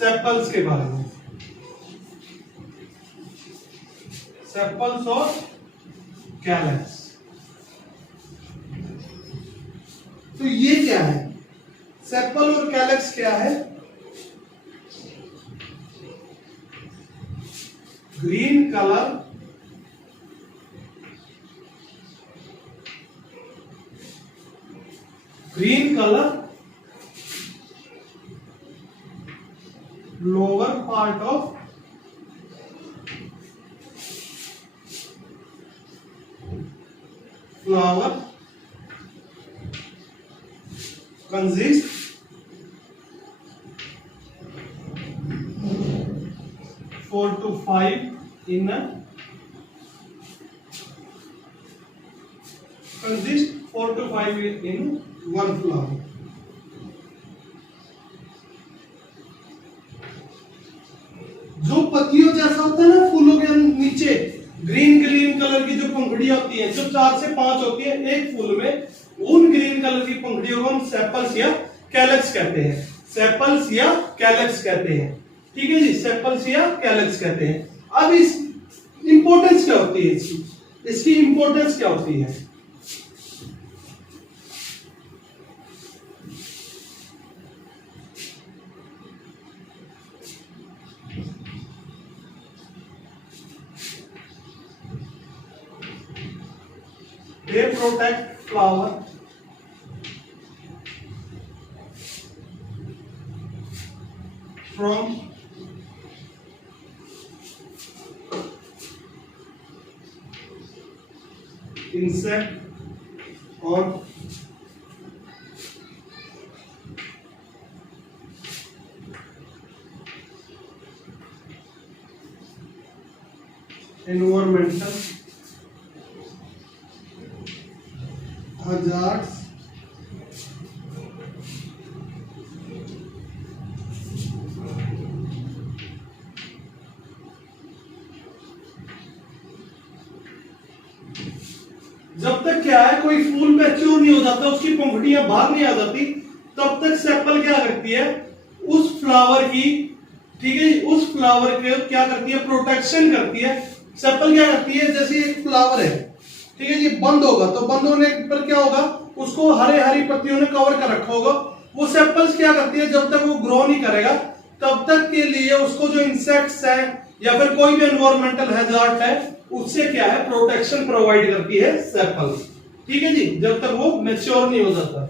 Sepals के बारे में, सेपल्स और कैलेक्स। तो ये क्या है, सेपल और कैलेक्स क्या है? Green colour lower part of flower consists four to five in a in one flower। जो पत्तियों जैसा होता है ना फूलों के नीचे ग्रीन कलर की जो पंखुड़ियां होती हैं, जो 4 से 5 होती है एक फूल में, उन ग्रीन कलर की पंखुड़ियों को हम सेपल्स या कैलेक्स कहते हैं। सेपल्स या कैलेक्स कहते हैं, ठीक है जी, सेपल्स या कैलेक्स कहते हैं। अब इस इंपॉर्टेंस क्या होती है, इसकी इंपॉर्टेंस क्या होती है? They protect flower from insect or environmental hazards जब तक क्या है कोई फूल मैच्योर नहीं हो जाता, उसकी पंखुड़ियां बाहर नहीं आ जाती, तब तक सेपल क्या करती है, उस फ्लावर की, ठीक है, उस फ्लावर के क्या करती है, प्रोटेक्शन करती है। सेपल क्या करती है, जैसे एक फ्लावर है, ठीक है जी, बंद होगा तो बंद होने पर क्या होगा, उसको हरी पत्तियों ने कवर कर रखा होगा। वो सेपल्स क्या करती है, जब तक वो ग्रो नहीं करेगा तब तक के लिए उसको जो इंसेक्ट्स है या फिर कोई भी एनवायरमेंटल हैजार्ड है उससे क्या है, प्रोटेक्शन प्रोवाइड करती है सेपल्स, ठीक है जी, जब तक वो मैच्योर नहीं हो जाता।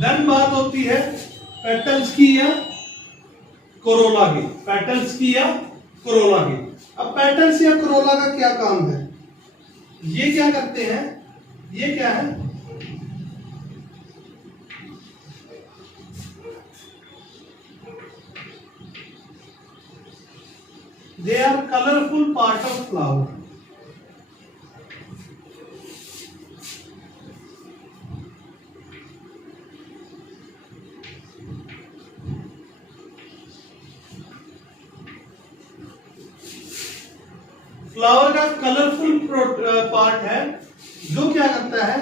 देन बात होती है पेटल्स की या कोरोला की, पेटल्स की या कोरोला की। अब पेटल्स या कोरोला का क्या काम है, ये क्या करते हैं, ये क्या है, they are colourful part of flower. Flower का कलरफुल पार्ट है जो क्या करता है,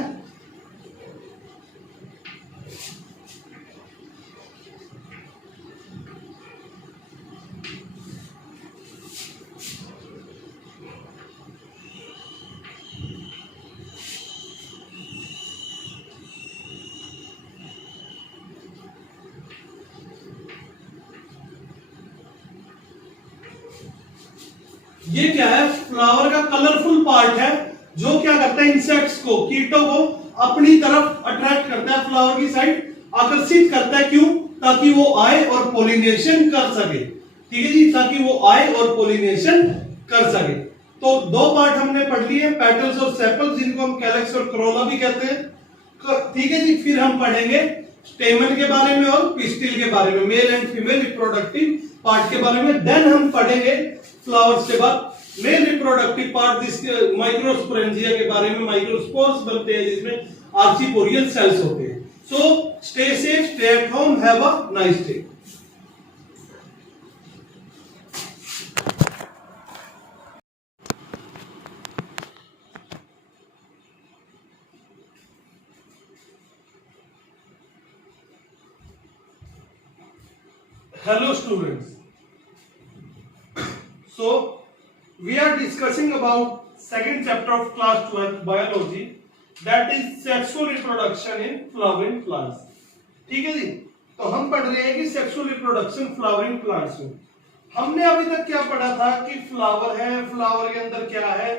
ये क्या है, फ्लावर का कलरफुल पार्ट है जो क्या करता है, इंसेक्ट्स को, कीटों को अपनी तरफ अट्रैक्ट करता है, फ्लावर की साइड आकर्षित करता है। क्यों? ताकि वो आए और पोलिनेशन कर सके, ठीक है जी, ताकि वो आए और पोलिनेशन कर सके। तो दो पार्ट हमने पढ़ लिए, पेटल्स और सेपल्स, जिनको हम कैलेक्स और कोरोला भी कहते हैं, ठीक है जी। फिर हम पढ़ेंगे स्टेमन के बारे में और पिस्टिल के बारे में, male and female reproductive part के बारे में। देन हम पढ़ेंगे फ्लावर्स के बाद मेल रिप्रोडक्टिव पार्ट जिसके माइक्रोस्पोरेंजिया के बारे में माइक्रोस्पोर्स बनते हैं जिसमें आर्चिपोरियल सेल्स होते हैं। So stay safe, stay at home, have a nice day. Hello students. So we are discussing about second chapter of class 12 biology, that is sexual reproduction in flowering plants. ठीक है जी, तो हम पढ़ रहे हैं कि सेक्सुअल रिप्रोडक्शन फ्लावरिंग प्लांट्स में। हमने अभी तक क्या पढ़ा था कि फ्लावर है, फ्लावर के अंदर क्या है,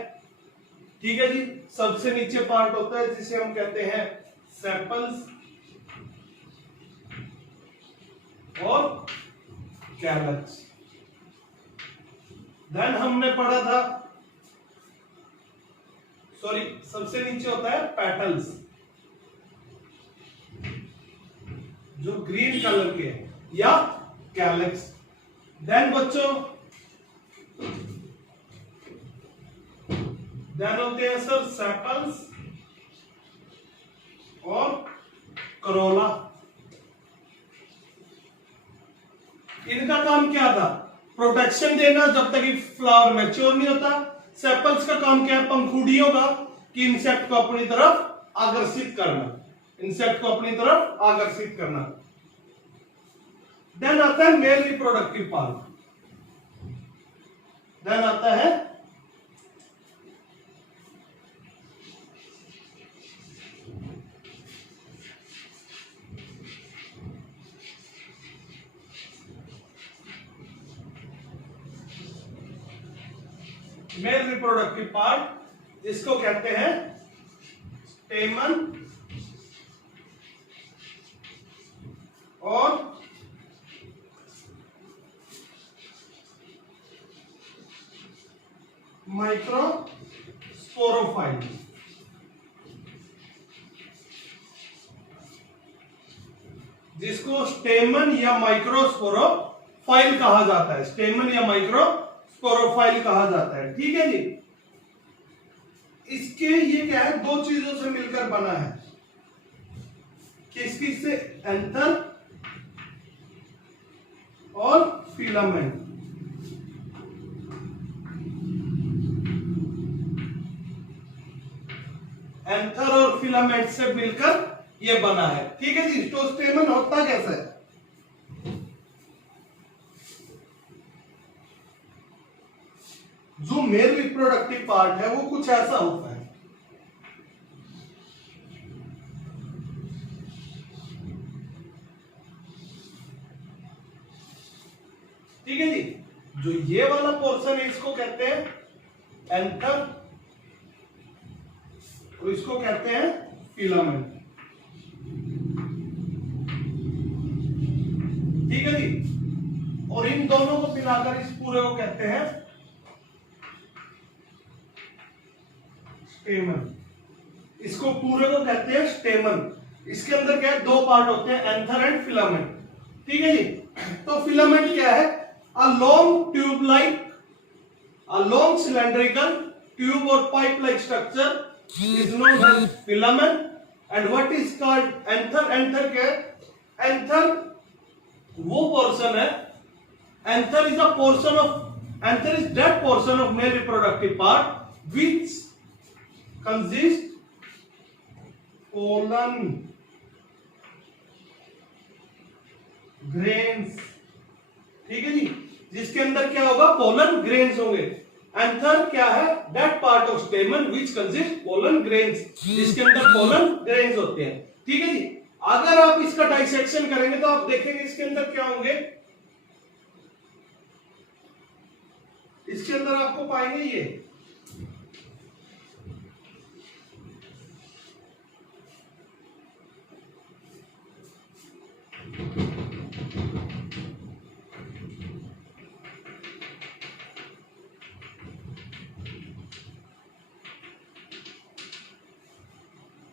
ठीक है जी, सबसे नीचे पार्ट होता है जिसे हम कहते हैं सेपल्स और कैलक्स। देन हमने पढ़ा था, सॉरी, सबसे नीचे होता है पेटल्स जो ग्रीन कलर के हैं, या कैलक्स। देन बच्चों, देन होते हैं सर सेपल्स और करोला। इनका काम क्या था? प्रोटेक्शन देना जब तक फ्लावर मैच्योर नहीं होता। सेपल्स का काम क्या है? पंखुड़ियों का, कि इंसेक्ट को अपनी तरफ आकर्षित करना, इंसेक्ट को अपनी तरफ आकर्षित करना। देन आता है मेल रिप्रोडक्टिव पार्ट। देन आता है मेल रिप्रोडक्टिव पार्ट, जिसको कहते हैं स्टेमन और माइक्रोस्पोरोफाइल। जिसको स्टेमन या माइक्रोस्पोरोफाइल कहा जाता है, स्टेमन या माइक्रोस्पोरोफाइल कहा जाता है। ठीक है जी, इसके ये क्या है, दो चीजों से मिलकर बना है। किसकी से? एंथर और फिलामेंट। एंथर और फिलामेंट से मिलकर ये बना है। ठीक है जी, तो स्टेमन होता कैसा है? जो मेल रिप्रोडक्टिव पार्ट है वो कुछ ऐसा होता है। ठीक है जी, जो ये वाला पोर्शन है इसको कहते हैं एंथर और इसको कहते हैं फिलामेंट। ठीक है जी, और इन दोनों को मिलाकर इस पूरे को कहते हैं स्टेमन। इसको पूरे को कहते हैं स्टेमन। इसके अंदर क्या है, दो पार्ट होते हैं, एंथर एंड फिलामेंट। ठीक है जी, तो फिलामेंट क्या है? A long tube like, a long cylindrical tube और pipe like structure is known as filament. And what is called anther? Anther क्या है? एंथर वो पोर्शन है, anther is a portion of, anther is that portion of male reproductive part which consist pollen grains। ठीक है जी, जिसके अंदर क्या होगा? पोलन ग्रेन्स होंगे। एंथर क्या है? That part of स्टेमन which consist pollen grains, जिसके अंदर पोलन ग्रेन्स होते हैं। ठीक है जी, अगर आप इसका डाइसेक्शन करेंगे तो आप देखेंगे इसके अंदर क्या होंगे। इसके अंदर आपको पाएंगे ये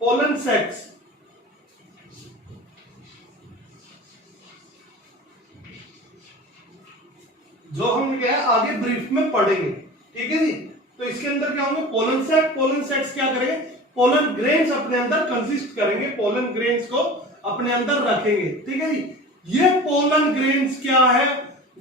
पोलन सेक्स। जो हम क्या है आगे ब्रीफ में पढ़ेंगे। ठीक है जी, इसके अंदर क्या होंगे, पोलन सेट। पोलन सेट्स क्या करेंगे, पोलन ग्रेन्स अपने अंदर कंसिस्ट करेंगे, पोलन ग्रेन्स को अपने अंदर रखेंगे। ठीक है जी। ये पोलन ग्रेन्स क्या है,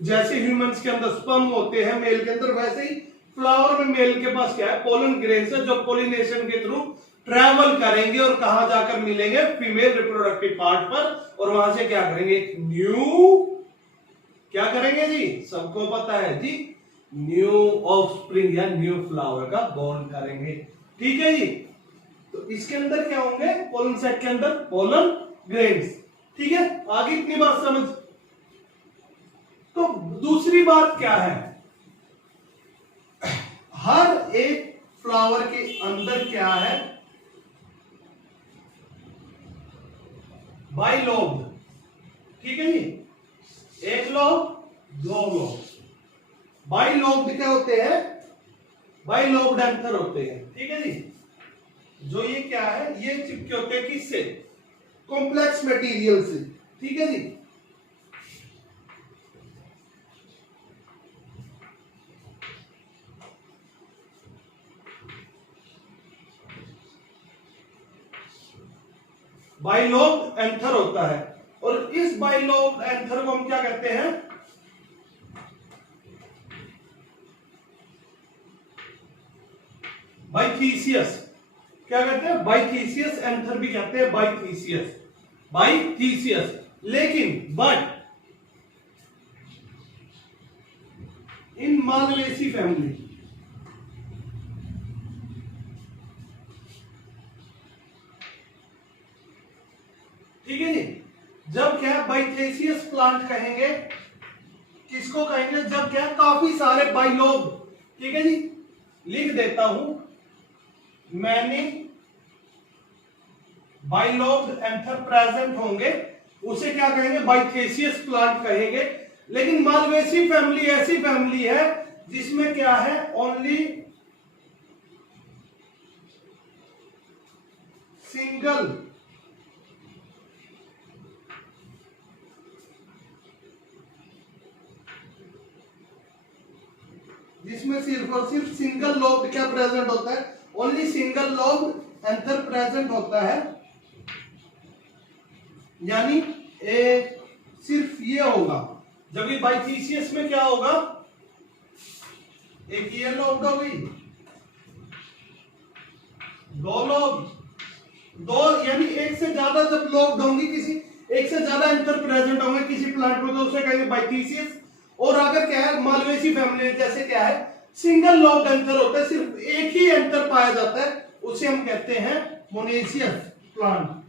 जैसे ह्यूमंस के अंदर स्पर्म होते हैं मेल के अंदर, वैसे ही फ्लावर में मेल के पास क्या है, पोलन ग्रेन्स है, जो पोलिनेशन के थ्रू ट्रैवल करेंगे और कहां जाकर मिलेंगे, फीमेल रिप्रोडक्टिव पार्ट पर, और वहां से क्या करेंगे, न्यू क्या करेंगे जी, सबको पता है जी, न्यू ऑफस्प्रिंग या न्यू फ्लावर का बोर्न करेंगे। ठीक है जी। तो इसके अंदर क्या होंगे, पोलन सेट के अंदर पोलन ग्रेन्स। ठीक है, आगे इतनी बात समझ। तो दूसरी बात क्या है, हर एक फ्लावर के अंदर क्या है, बाइलोब्ड। ठीक है जी, एक लोब, दो लोब। बाइलोब्ड क्या होते हैं, बाइलोब्ड एंथर होते हैं। ठीक है जी। जो ये क्या है, ये चिपके होते हैं किससे, कॉम्प्लेक्स मटेरियल से। ठीक है जी। बाइलोब्ड एंथर होता है, और इस बाइलोब्ड एंथर को हम क्या कहते हैं, बाइथीसियस। क्या कहते हैं, बाइथीसियस एंथर भी कहते हैं, बाइथीसियस, बाइथीसियस। लेकिन बट इन मालवेसी फैमिली, ठीक है जी, जब क्या बाइथेसियस प्लांट कहेंगे, किसको कहेंगे, जब क्या काफी सारे बाइलोब, ठीक है जी, लिख देता हूं, मैंने बाइलोब्ड एंथर प्रेजेंट होंगे, उसे क्या कहेंगे, बाइथेसियस प्लांट कहेंगे। लेकिन मालवेसी फैमिली ऐसी फैमिली है जिसमें क्या है, ओनली सिंगल जिसमें सिर्फ और सिर्फ सिंगल लोब क्या प्रेजेंट होता है, only single lobe anther present होता है। यानी सिर्फ ये होगा, जबकि बाइथीसियस में क्या होगा, एक ये लोब हो गई, दो लोब, दो यानी एक से ज्यादा जब लोब होंगी, किसी एक से ज्यादा एंथर प्रेजेंट होंगे किसी प्लांट में, तो उसे कहेंगे बाइथीसियस। और अगर क्या है, मालवेसी फैमिली जैसे क्या है, सिंगल लोब एंथर होता है, सिर्फ एक ही एंथर पाया जाता है, उसे हम कहते हैं मोनेसियस प्लांट।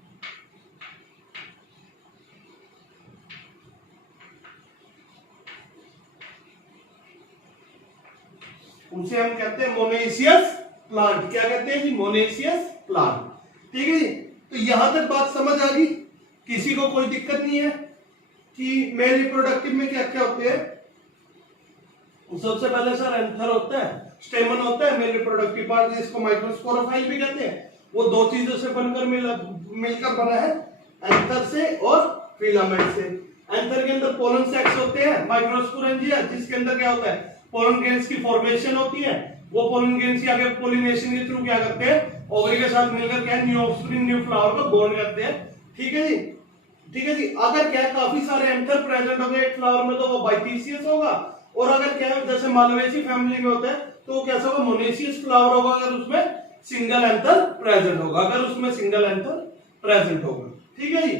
उसे हम कहते हैं मोनेसियस प्लांट। क्या कहते हैं जी, मोनेसियस प्लांट। ठीक है जी। तो यहां तक बात समझ आ गई, किसी को कोई दिक्कत नहीं है कि मेल रिप्रोडक्टिव में क्या क्या होते हैं। सबसे पहले सर एंथर होता है, स्टेमन होता है, मेल रिप्रोडक्टिव पार्ट जिसको माइक्रोस्पोरोफाइल भी कहते हैं, वो दो चीजों से बनकर मिलकर बना है, एंथर से और फिलामेंट से। एंथर के अंदर पोलन सैक्स होते हैं, माइक्रोस्पोरेंजिया, जिसके अंदर क्या होता है, पोलन ग्रेन्स की फॉर्मेशन होती है। वो पोलन ग्रेन्स की आगे पोलिनेशन के थ्रू क्या करते हैं, ओवरी के साथ मिलकर क्या न्यू ऑफस्प्रिंग, न्यू फ्लावर को बोर्न करते हैं। ठीक है जी। ठीक है जी। अगर क्या काफी सारे एंथर प्रेजेंट हो गए एक फ्लावर में, तो वो बाइथीसियस होगा। और अगर क्या है, जैसे मालवेसी फैमिली में होता है, तो कैसा होगा, मोनेसियस फ्लावर होगा, अगर उसमें सिंगल एंथर प्रेजेंट होगा, अगर उसमें सिंगल एंथर प्रेजेंट होगा। ठीक है जी।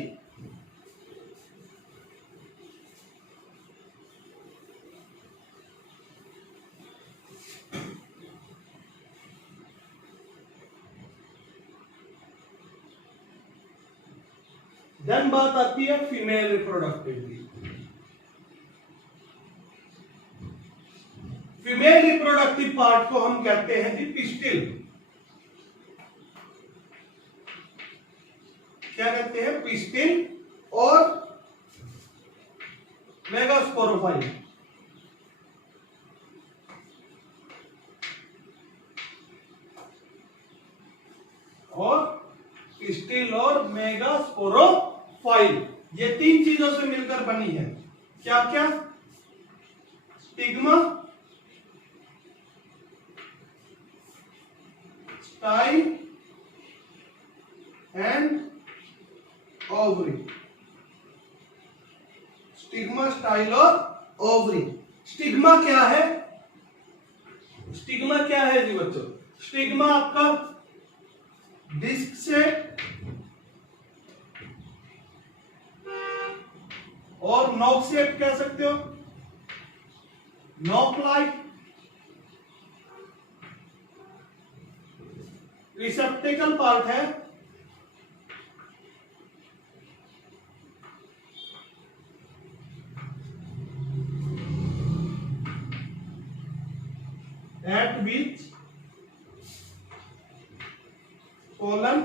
देन बात आती है फीमेल रिप्रोडक्टिव की। फीमेल रिप्रोडक्टिव पार्ट को हम कहते हैं जी पिस्टिल। क्या कहते हैं, पिस्टिल और मेगास्पोरोफाइल। और पिस्टिल और मेगास्पोरोफाइल, ये तीन चीजों से मिलकर बनी है। क्या क्या, stigma, style and ovary. Stigma, style और ओवरी। स्टिग्मा क्या है? स्टिग्मा क्या है जी बच्चों? स्टिग्मा आपका डिस्क से और नॉक शेप कह सकते हो, नॉक लाइक रिसेप्टेकल पार्ट है, at which pollen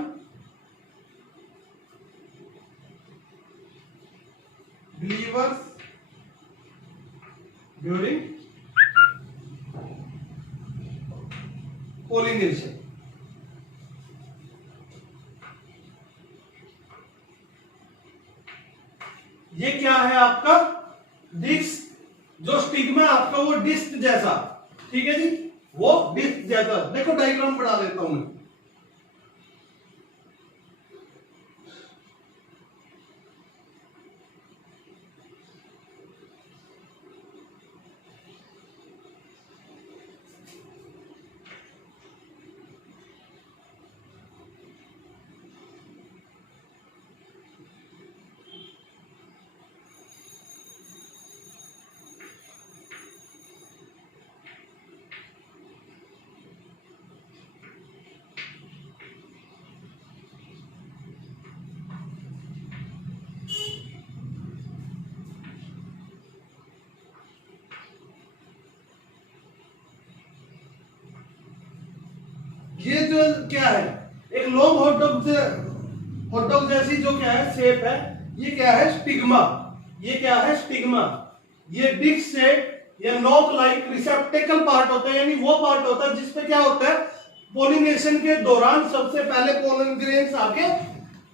delivers during pollination। ये क्या है आपका? डिस्क। जो स्टिग्मा है आपका वो डिस्क जैसा, ठीक है जी, वो डिस्क जैसा। देखो डायग्राम बना देता हूं मैं। ये जो क्या है, एक लॉन्ग हॉटडॉग जैसी जो क्या है शेप है, ये क्या है? स्टिग्मा। ये क्या है? स्टिग्मा। ये डिस्क से या नॉक लाइक रिसेप्टेकल पार्ट होता है, यानी वो पार्ट होता है जिसपे क्या होता है, पोलिनेशन के दौरान सबसे पहले पोलन ग्रेन्स आके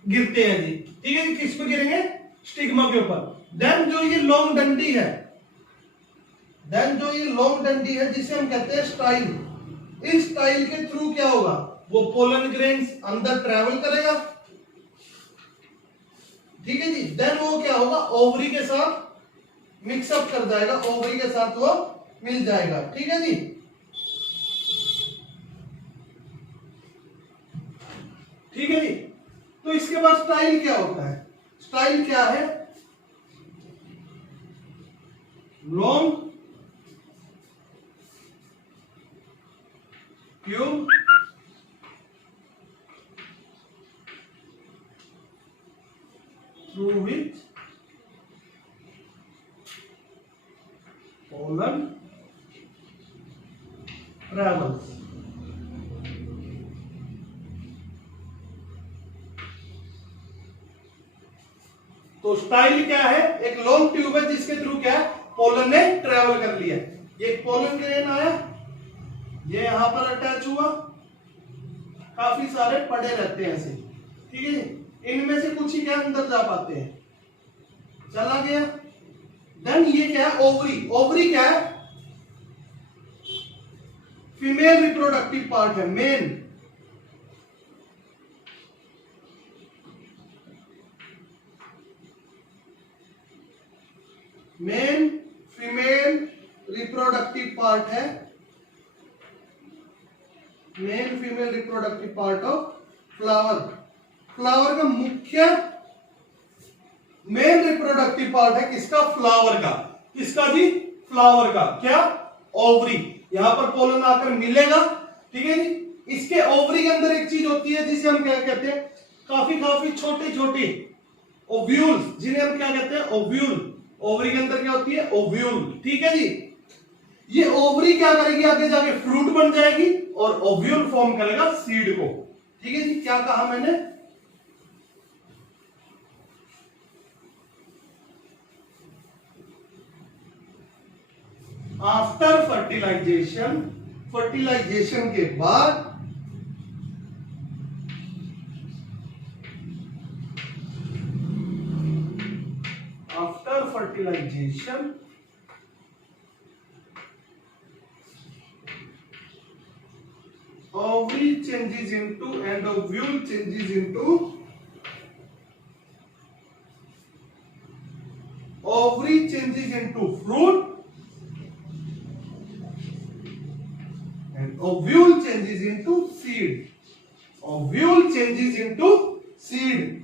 गिरते हैं जी, ठीक है। किस पे गिरेंगे? स्टिग्मा के ऊपर। देन जो ये लॉन्ग डंडी है, जिसे हम कहते हैं स्टाइल, इस स्टाइल के थ्रू क्या होगा, वो पोलन ग्रेन्स अंदर ट्रेवल करेगा, ठीक है जी। देन वो क्या होगा, ओवरी के साथ मिक्सअप कर जाएगा, ओवरी के साथ वो मिल जाएगा, ठीक है जी। ठीक है जी। तो इसके बाद स्टाइल क्या होता है? स्टाइल क्या है? Long tube through which pollen travels। तो स्टाइल क्या है? एक लॉन्ग ट्यूब है जिसके थ्रू क्या है, पोलन ने ट्रेवल कर लिया। ये पोलन ग्रेन आया, ये यहां पर अटैच हुआ, काफी सारे पड़े रहते हैं ऐसे, ठीक है जी। इनमें से कुछ ही क्या अंदर जा पाते हैं, चला गया। देन ये क्या है? ओवरी। ओवरी क्या है? फीमेल रिप्रोडक्टिव पार्ट है, main. Main female reproductive part है, main female reproductive part of flower. Flower का मुख्य मेन रिप्रोडक्टिव पार्ट है किसका? फ्लावर का। किसका जी? फ्लावर का। क्या? ओवरी। यहां पर पोलन आकर मिलेगा, ठीक है जी। इसके ओवरी के अंदर एक चीज होती है जिसे हम क्या कहते हैं, काफी छोटे छोटे ओव्यूल, जिन्हें हम क्या कहते हैं? ओव्यूल। ओवरी के अंदर क्या होती है? ओव्यूल, ठीक है जी। ये ओवरी क्या करेगी, आगे जाके फ्रूट बन जाएगी और ओव्यूल फॉर्म करेगा सीड को, ठीक है जी। क्या कहा मैंने? आफ्टर फर्टिलाइजेशन, फर्टिलाइजेशन के बाद after fertilisation ovary changes changes into and ovule changes into ovary changes into fruit and ovule changes into seed. Ovule changes into seed.